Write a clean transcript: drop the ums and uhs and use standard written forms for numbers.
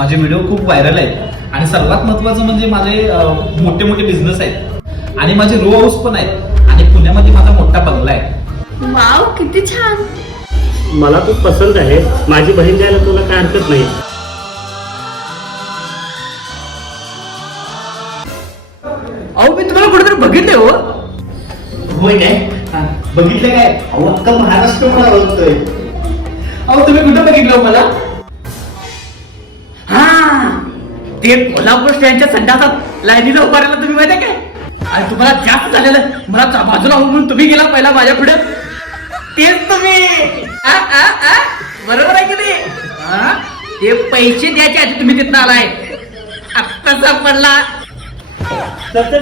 माझे व्हिडिओ खूप व्हायरल आहेत आणि सर्वात महत्वाचं म्हणजे माझे मोठे मोठे बिझनेस आहेत आणि माझे रो हाऊस पण आहेत आणि पुण्यामध्ये माझा मोठा बंगला आहे. वाव, किती छान. मला तू पसंत आहे. माझी बहीण द्यायला तुला काय हरकत नाही. अहो मी तुम्हाला कुठेतरी बघितले हो. होय काय? बघितलं काय? अहो अख्खा महाराष्ट्र मला ओळखतोय. अहो तुम्ही कुठं बघितलं मला? हा, ते कोल्हापूर स्टँडच्या संडासात लाईनीला उभारायला तुम्ही माहिती आहे काय? आणि तुम्हाला जास्त झालेलं मला बाजूला हो म्हणून तुम्ही गेला पहिला माझ्या पुढे. तेच तुम्ही. बरोबर आहे की नाही? ते पैसे द्यायचे आधी तुम्ही तिथनं आलाय. आत्ता सापडला. तर